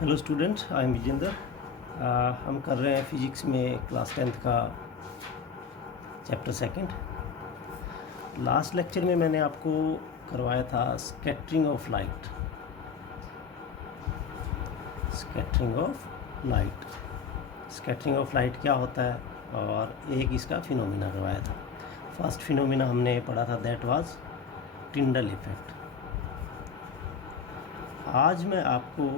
Hello student, I am Vijendra. हम कर रहे हैं फिजिक्स में क्लास 10th का चैप्टर सेकंड। लास्ट लेक्चर में मैंने आपको करवाया था scattering of light. Scattering of light क्या होता है, और एक इसका फिनोमिना करवाया था। फर्स्ट फिनोमिना हमने पढ़ा था, दैट वाज टिंडल इफेक्ट। आज मैं आपको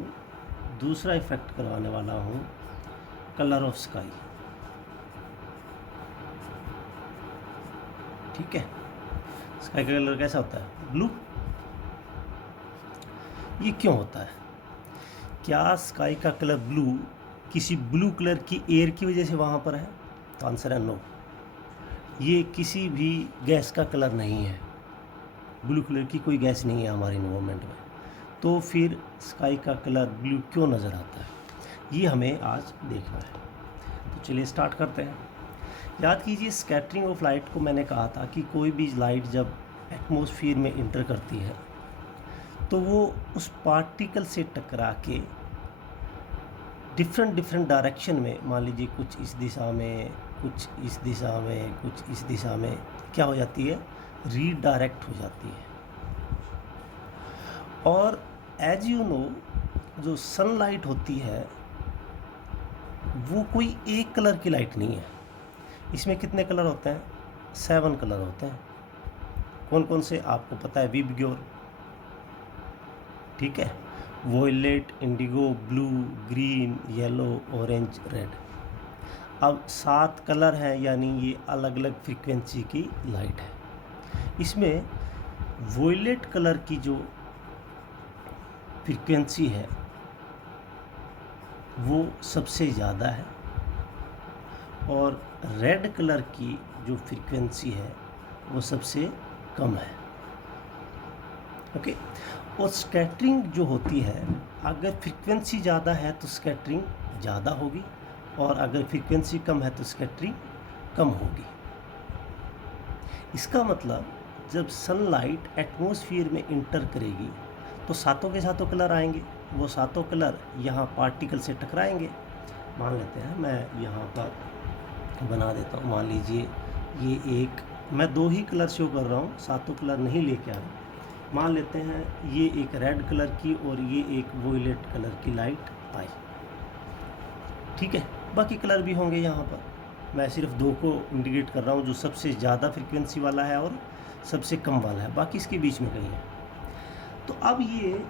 दूसरा इफेक्ट करवाने वाला हूँ, कलर ऑफ स्काई। ठीक है, स्काई का कलर कैसा होता है? ब्लू। ये क्यों होता है? क्या स्काई का कलर ब्लू किसी ब्लू कलर की एयर की वजह से वहाँ पर है? तो आंसर है नो। ये किसी भी गैस का कलर नहीं है। ब्लू कलर की कोई गैस नहीं है हमारे इन्वायरमेंट में। तो फिर स्काई का कलर ब्लू क्यों नज़र आता है, ये हमें आज देखना है। तो चलिए स्टार्ट करते हैं। याद कीजिए, स्कैटरिंग ऑफ लाइट को मैंने कहा था कि कोई भी लाइट जब एटमॉस्फेयर में इंटर करती है तो वो उस पार्टिकल से टकरा के डिफरेंट डायरेक्शन में, मान लीजिए कुछ इस दिशा में, कुछ इस दिशा में, कुछ इस दिशा में, क्या हो जाती है? रीडायरेक्ट हो जाती है। और एज यू नो, जो सनलाइट होती है वो कोई एक कलर की लाइट नहीं है। इसमें कितने कलर होते हैं? 7 कलर होते हैं। कौन कौन से आपको पता है? विबग्योर, ठीक है, violet, indigo, blue, green, yellow, orange, red. अब 7 कलर हैं, यानी ये अलग अलग फ्रीक्वेंसी की लाइट है। इसमें वोयलेट कलर की जो फ्रीक्वेंसी है वो सबसे ज़्यादा है, और रेड कलर की जो फ्रीक्वेंसी है वो सबसे कम है। ओके। और स्कैटरिंग जो होती है, अगर फ्रीक्वेंसी ज़्यादा है तो स्कैटरिंग ज़्यादा होगी, और अगर फ्रीक्वेंसी कम है तो स्कैटरिंग कम होगी। इसका मतलब जब सनलाइट एटमॉस्फेयर में इंटर करेगी तो सातों के सातों कलर आएंगे। वो सातों कलर यहाँ पार्टिकल से टकराएंगे। मान लेते हैं, मैं यहाँ पर बना देता हूँ। मान लीजिए ये एक, मैं 2 ही कलर शो कर रहा हूँ, सातों कलर नहीं लेके आ रहा। मान लेते हैं ये एक रेड कलर की और ये एक वोयलेट कलर की लाइट आई। ठीक है, बाकी कलर भी होंगे यहाँ पर। मैं सिर्फ 2 को इंडिकेट कर रहा हूँ, जो सबसे ज़्यादा फ्रीक्वेंसी वाला है और सबसे कम वाला है, बाकी इसके बीच में कहीं है। तो अब ये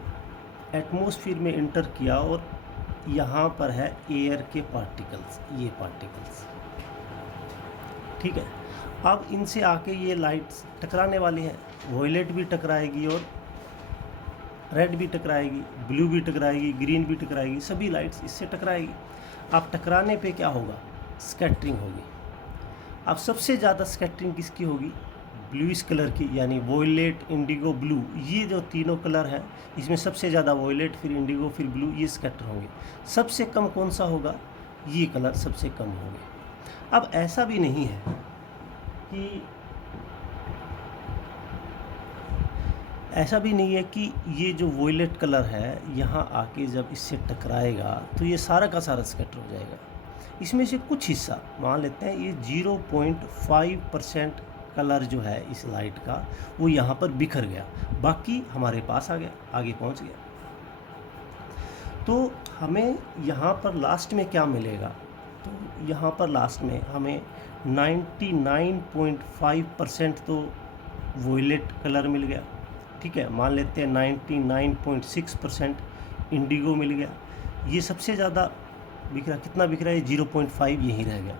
एटमॉस्फेयर में इंटर किया और यहाँ पर है एयर के पार्टिकल्स, ये पार्टिकल्स। ठीक है, अब इनसे आके ये लाइट्स टकराने वाली हैं। वॉयलेट भी टकराएगी और रेड भी टकराएगी, ब्लू भी टकराएगी, ग्रीन भी टकराएगी, सभी लाइट्स इससे टकराएगी। अब टकराने पे क्या होगा? स्कैटरिंग होगी। अब सबसे ज़्यादा स्कैटरिंग किसकी होगी? ब्लूइश कलर की, यानी वॉयलेट, इंडिगो, ब्लू। ये जो तीनों कलर हैं, इसमें सबसे ज़्यादा वॉयलेट, फिर इंडिगो, फिर ब्लू, ये स्कैटर होंगे। सबसे कम कौन सा होगा? ये कलर सबसे कम होंगे। अब ऐसा भी नहीं है कि ये जो वॉयलेट कलर है यहाँ आके जब इससे टकराएगा तो ये सारा का सारा स्कैटर हो जाएगा। इसमें से कुछ हिस्सा, मान लेते हैं ये 0.5% कलर जो है इस लाइट का, वो यहाँ पर बिखर गया, बाकी हमारे पास आ गया, आगे पहुँच गया। तो हमें यहाँ पर लास्ट में क्या मिलेगा? तो यहाँ पर लास्ट में हमें 99.5% तो वॉयलेट कलर मिल गया। ठीक है, मान लेते हैं 99.6% इंडिगो मिल गया। ये सबसे ज़्यादा बिखरा, कितना बिखरा है? 0.5 यहीं रह गया,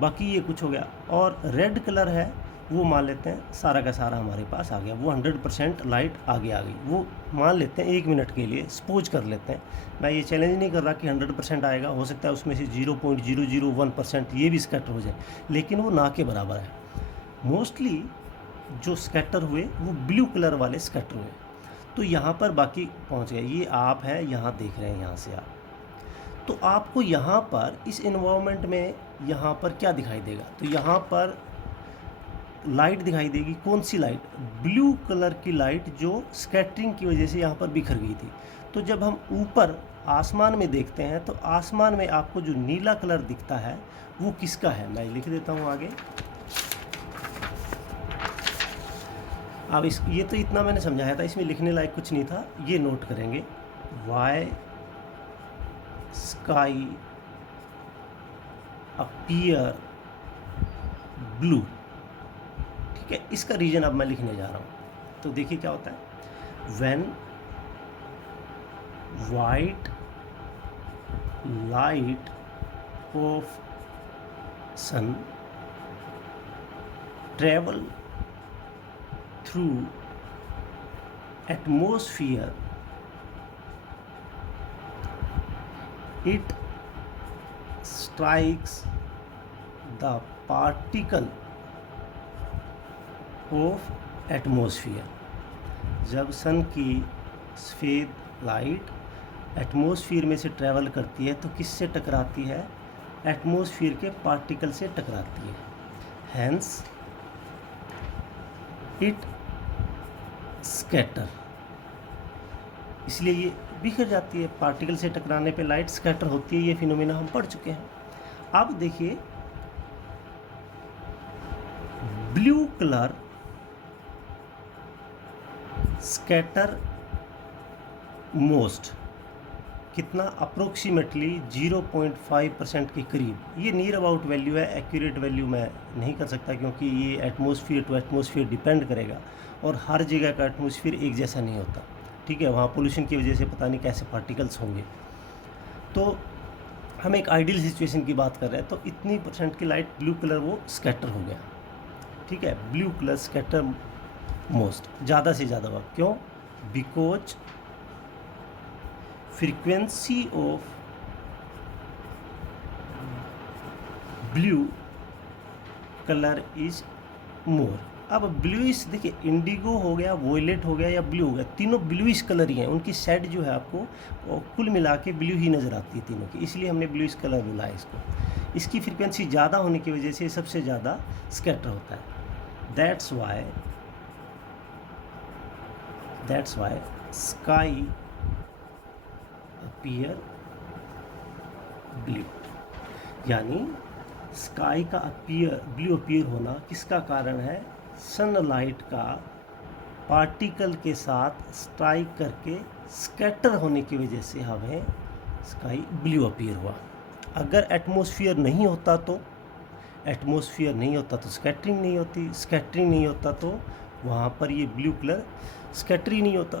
बाकी ये कुछ हो गया। और रेड कलर है, वो मान लेते हैं सारा का सारा हमारे पास आ गया, वो 100% लाइट आगे आ गई। वो मान लेते हैं 1 मिनट के लिए सपोज कर लेते हैं। मैं ये चैलेंज नहीं कर रहा कि 100% आएगा, हो सकता है उसमें से 0.001% ये भी स्कैटर हो जाए, लेकिन वो ना के बराबर है। मोस्टली जो स्कैटर हुए वो ब्लू कलर वाले स्कैटर हुए, तो यहाँ पर बाकी पहुँच गए। ये आप है, यहाँ देख रहे हैं, यहाँ से आप, तो आपको यहाँ पर इस एनवायरनमेंट में यहाँ पर क्या दिखाई देगा? तो यहाँ पर लाइट दिखाई देगी। कौन सी लाइट? ब्लू कलर की लाइट, जो स्कैटरिंग की वजह से यहाँ पर बिखर गई थी। तो जब हम ऊपर आसमान में देखते हैं तो आसमान में आपको जो नीला कलर दिखता है वो किसका है, मैं लिख देता हूँ आगे। अब ये तो इतना मैंने समझाया था, इसमें लिखने लायक कुछ नहीं था, ये नोट करेंगे। वाई स्काई अपीयर ब्लू, ठीक है। इसका रीजन अब मैं लिखने जा रहा हूँ। तो देखिए क्या होता है, when white light of sun travel through atmosphere, it strikes the particle of atmosphere। जब सन की सफ़ेद लाइट एटमॉस्फेयर में से ट्रैवल करती है तो किससे टकराती है, एटमॉस्फेयर के पार्टिकल से टकराती है। हैंस इट स्कैटर, इसलिए ये बिखर जाती है। पार्टिकल से टकराने पे लाइट स्कैटर होती है, ये फिनोमेना हम पढ़ चुके हैं। अब देखिए ब्लू कलर स्कैटर मोस्ट, कितना, अप्रोक्सीमेटली 0.5% के करीब। ये नियर अबाउट वैल्यू है, एक्यूरेट वैल्यू मैं नहीं कर सकता क्योंकि ये एटमॉस्फेयर टू एटमॉस्फेयर डिपेंड करेगा और हर जगह का एटमॉस्फेयर एक जैसा नहीं होता, ठीक है। वहाँ पोल्यूशन की वजह से पता नहीं कैसे पार्टिकल्स होंगे। तो हम एक आइडियल सिचुएशन की बात कर रहे हैं, तो इतनी % की लाइट ब्लू कलर वो स्कैटर हो गया, ठीक है। ब्लू कलर स्कैटर मोस्ट, ज़्यादा से ज़्यादा हुआ, क्यों, because frequency of blue colour is more. अब ब्लूइश देखिए, इंडिगो हो गया, वोयलेट हो गया या ब्लू हो गया, तीनों ब्लूइश कलर ही हैं। उनकी शेड जो है आपको कुल मिला के ब्लू ही नज़र आती है तीनों की, इसलिए हमने ब्लूइश कलर बुलाया इसको। इसकी फ्रीक्वेंसी ज़्यादा होने की वजह से सबसे ज़्यादा स्कैटर होता है। That's why sky appear blue, यानी स्काई का ब्लू अपीयर होना किसका कारण है, सनलाइट का पार्टिकल के साथ स्ट्राइक करके स्कैटर होने की वजह से हमें स्काई ब्लू अपीयर हुआ। अगर एटमॉस्फेयर नहीं होता तो स्कैटरिंग नहीं होती, स्कैटरिंग नहीं होता तो वहाँ पर ये ब्लू कलर स्कैटर ही नहीं होता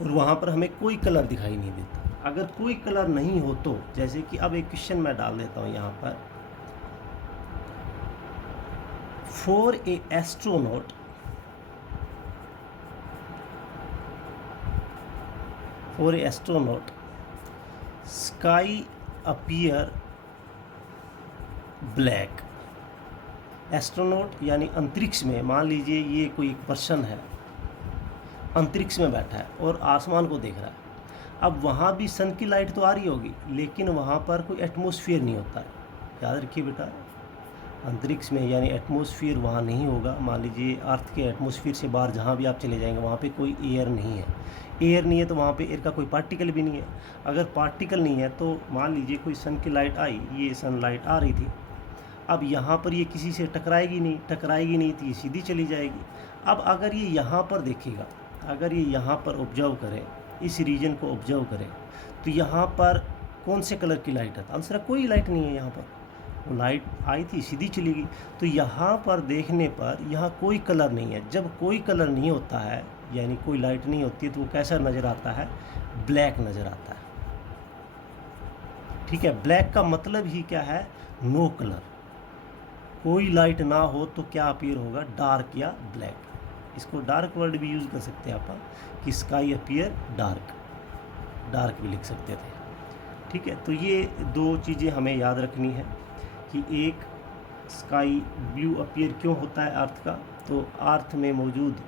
और वहाँ पर हमें कोई कलर दिखाई नहीं देता। अगर कोई कलर नहीं हो तो, जैसे कि अब एक क्वेश्चन मैं डाल देता हूँ यहाँ पर, for a astronaut sky appear black। Astronaut यानी अंतरिक्ष में, मान लीजिए ये कोई एक पर्सन है, अंतरिक्ष में बैठा है और आसमान को देख रहा है। अब वहाँ भी सन की लाइट तो आ रही होगी, लेकिन वहाँ पर कोई एटमॉस्फेयर नहीं होता है। याद रखिए बेटा, अंतरिक्ष में यानी एटमॉस्फेयर वहाँ नहीं होगा। मान लीजिए अर्थ के एटमॉस्फेयर से बाहर जहाँ भी आप चले जाएंगे वहाँ पे कोई एयर नहीं है। एयर नहीं है तो वहाँ पे एयर का कोई पार्टिकल भी नहीं है। अगर पार्टिकल नहीं है तो मान लीजिए कोई सन की लाइट आई, ये सन लाइट आ रही थी, अब यहाँ पर ये किसी से टकराएगी नहीं तो ये सीधी चली जाएगी। अब अगर ये यहाँ पर देखेगा, अगर ये यहाँ पर ऑब्जर्व करें, इस रीजन को ऑब्जर्व करें, तो यहाँ पर कौन से कलर की लाइट है, आंसर है कोई लाइट नहीं है। यहाँ पर वो लाइट आई थी सीधी चली गई। तो यहाँ पर देखने पर यहाँ कोई कलर नहीं है। जब कोई कलर नहीं होता है यानी कोई लाइट नहीं होती है तो वो कैसा नज़र आता है, ब्लैक नज़र आता है, ठीक है। ब्लैक का मतलब ही क्या है, नो कलर, कोई लाइट ना हो तो क्या अपीयर होगा, डार्क या ब्लैक। इसको डार्क वर्ड भी यूज़ कर सकते हैं अपन कि स्काई अपीयर डार्क भी लिख सकते थे, ठीक है। तो ये दो चीज़ें हमें याद रखनी है कि एक स्काई ब्लू अपीयर क्यों होता है अर्थ का, तो अर्थ में मौजूद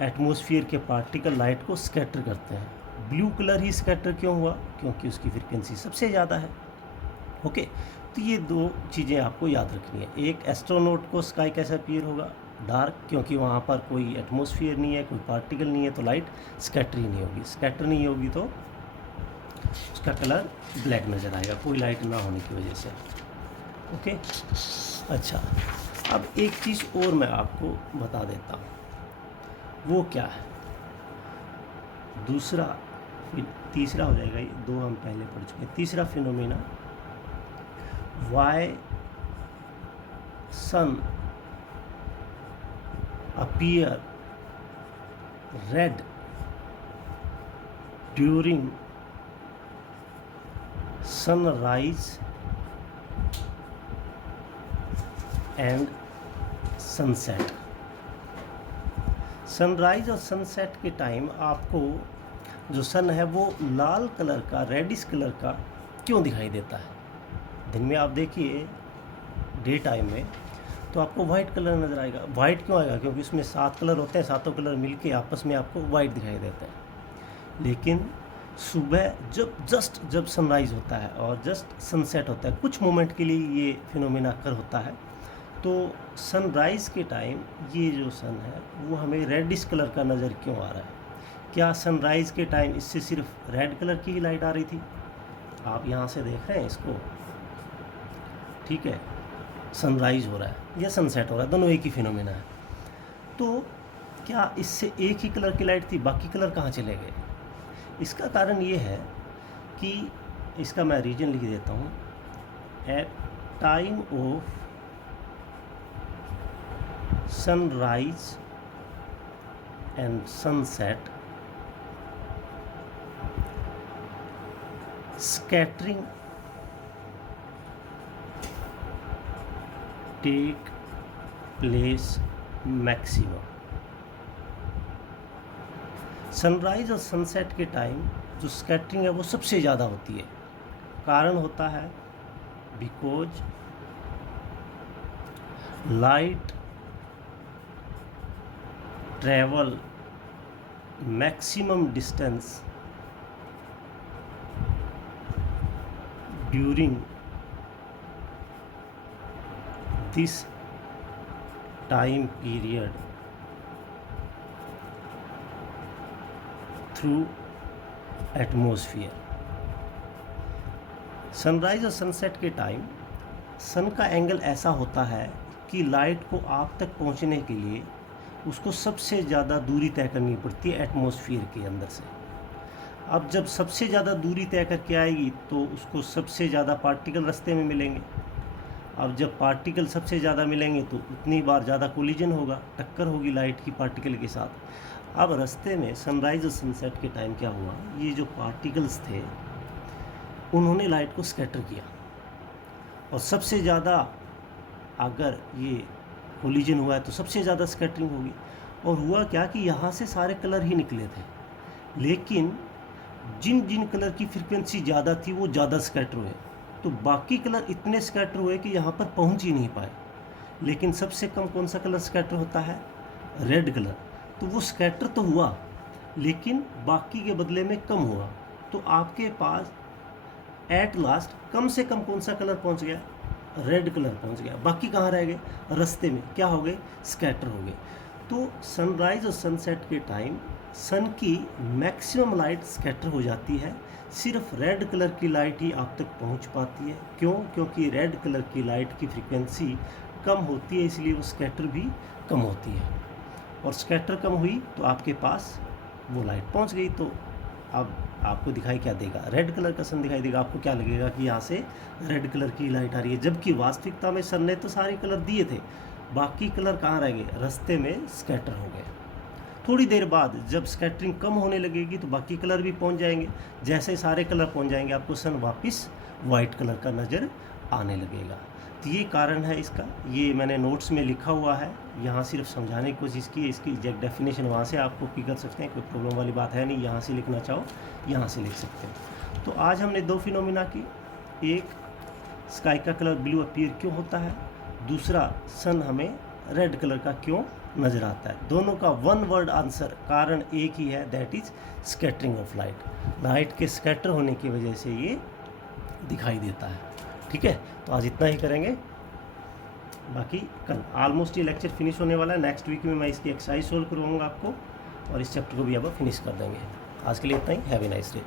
एटमॉस्फेयर के पार्टिकल लाइट को स्कैटर करते हैं। ब्लू कलर ही स्कैटर क्यों हुआ, क्योंकि उसकी फ्रीक्वेंसी सबसे ज़्यादा है, ओके। तो ये दो चीज़ें आपको याद रखनी है। एक, एस्ट्रोनॉट को स्काई कैसा अपीयर होगा, डार्क, क्योंकि वहाँ पर कोई एटमॉस्फेयर नहीं है, कोई पार्टिकल नहीं है, तो लाइट स्कैटर ही नहीं होगी। स्कैटर नहीं होगी तो उसका कलर ब्लैक नज़र आएगा, कोई लाइट ना होने की वजह से। ओके, अच्छा, अब एक चीज़ और मैं आपको बता देता हूँ, वो क्या है। दूसरा, फिर तीसरा हो जाएगा, ये दो हम पहले पढ़ चुके हैं। तीसरा phenomena, why sun appear red during sunrise and sunset. Sunrise और सनसेट के टाइम आपको जो सन है वो लाल कलर का, रेडिश कलर का क्यों दिखाई देता है। दिन में आप देखिए डे टाइम में तो आपको वाइट कलर नज़र आएगा। वाइट क्यों आएगा? क्योंकि उसमें 7 कलर होते हैं, सातों कलर मिलके आपस में आपको वाइट दिखाई देते हैं। लेकिन सुबह जब सनराइज़ होता है और जस्ट सनसेट होता है, कुछ मोमेंट के लिए ये फिनोमेना अकर होता है। तो सनराइज़ के टाइम ये जो सन है वो हमें रेडिश कलर का नज़र क्यों आ रहा है? क्या सनराइज़ के टाइम इससे सिर्फ रेड कलर की ही लाइट आ रही थी? आप यहाँ से देख रहे हैं इसको, ठीक है, सनराइज़ हो रहा है या सनसेट हो रहा है, दोनों एक ही फिनोमेना है। तो क्या इससे एक ही कलर की लाइट थी, बाकी कलर कहाँ चले गए? इसका कारण ये है कि इसका मैं रीजन लिख देता हूँ। At time of sunrise and sunset, scattering take place maximum। Sunrise और सनसेट के टाइम जो स्कैटरिंग है वो सबसे ज़्यादा होती है। कारण होता है because light travel maximum distance during this time period through atmosphere। Sunrise और सनसेट के टाइम सन का एंगल ऐसा होता है कि लाइट को आप तक पहुंचने के लिए उसको सबसे ज़्यादा दूरी तय करनी पड़ती है एटमॉस्फेयर के अंदर से। अब जब सबसे ज़्यादा दूरी तय करके आएगी तो उसको सबसे ज़्यादा पार्टिकल रास्ते में मिलेंगे। अब जब पार्टिकल सबसे ज़्यादा मिलेंगे तो उतनी बार ज़्यादा कोलिजन होगा, टक्कर होगी लाइट की पार्टिकल के साथ। अब रास्ते में सनराइज और सनसेट के टाइम क्या हुआ, ये जो पार्टिकल्स थे उन्होंने लाइट को स्कैटर किया और सबसे ज़्यादा अगर ये कोलिजन हुआ है तो सबसे ज़्यादा स्कैटरिंग होगी। और हुआ क्या कि यहाँ से सारे कलर ही निकले थे, लेकिन जिन जिन कलर की फ्रीक्वेंसी ज़्यादा थी वो ज़्यादा स्कैटर हुए, तो बाकी कलर इतने स्कैटर हुए कि यहाँ पर पहुँच ही नहीं पाए। लेकिन सबसे कम कौन सा कलर स्कैटर होता है? Red colour. तो वो स्कैटर तो हुआ लेकिन बाकी के बदले में कम हुआ। तो आपके पास एट लास्ट कम से कम कौन सा कलर पहुँच गया? रेड कलर पहुंच गया। बाकी कहाँ रह गए? रास्ते में क्या हो गए? स्कैटर हो गए। तो सनराइज और सनसेट के टाइम सन की मैक्सिमम लाइट स्कैटर हो जाती है, सिर्फ रेड कलर की लाइट ही आप तक पहुंच पाती है। क्यों? क्योंकि रेड कलर की लाइट की फ्रीक्वेंसी कम होती है, इसलिए वो स्कैटर भी कम होती है। और स्कैटर कम हुई तो आपके पास वो लाइट पहुंच गई। तो अब आपको दिखाई क्या देगा? रेड कलर का सन दिखाई देगा। आपको क्या लगेगा कि यहाँ से रेड कलर की लाइट आ रही है, जबकि वास्तविकता में सन ने तो सारे कलर दिए थे, बाकी कलर कहाँ रह गए? रास्ते में स्कैटर हो गए। थोड़ी देर बाद जब स्कैटरिंग कम होने लगेगी तो बाकी कलर भी पहुँच जाएंगे। जैसे सारे कलर पहुँच जाएंगे आपको सन वापस वाइट कलर का नज़र आने लगेगा। तो ये कारण है इसका। ये मैंने नोट्स में लिखा हुआ है, यहाँ सिर्फ समझाने की कोशिश की है। इसकी एग्जैक्ट डेफिनेशन वहाँ से आप कॉपी कर सकते हैं, कोई प्रॉब्लम वाली बात है नहीं। यहाँ से लिखना चाहो यहाँ से लिख सकते हैं। तो आज हमने दो फिनोमिना की, एक स्काई का कलर ब्लू अपीयर क्यों होता है, दूसरा सन हमें रेड कलर का क्यों नज़र आता है। दोनों का वन वर्ड आंसर, कारण एक ही है, that is scattering of light. Light के स्कैटर होने की वजह से ये दिखाई देता है। ठीक है, तो आज इतना ही करेंगे, बाकी कल ऑलमोस्ट ये लेक्चर फिनिश होने वाला है। नेक्स्ट वीक में मैं इसकी एक्सरसाइज सोल्व करवाऊँगा आपको और इस चैप्टर को भी अब फिनिश कर देंगे। आज के लिए इतना ही। Have a nice day.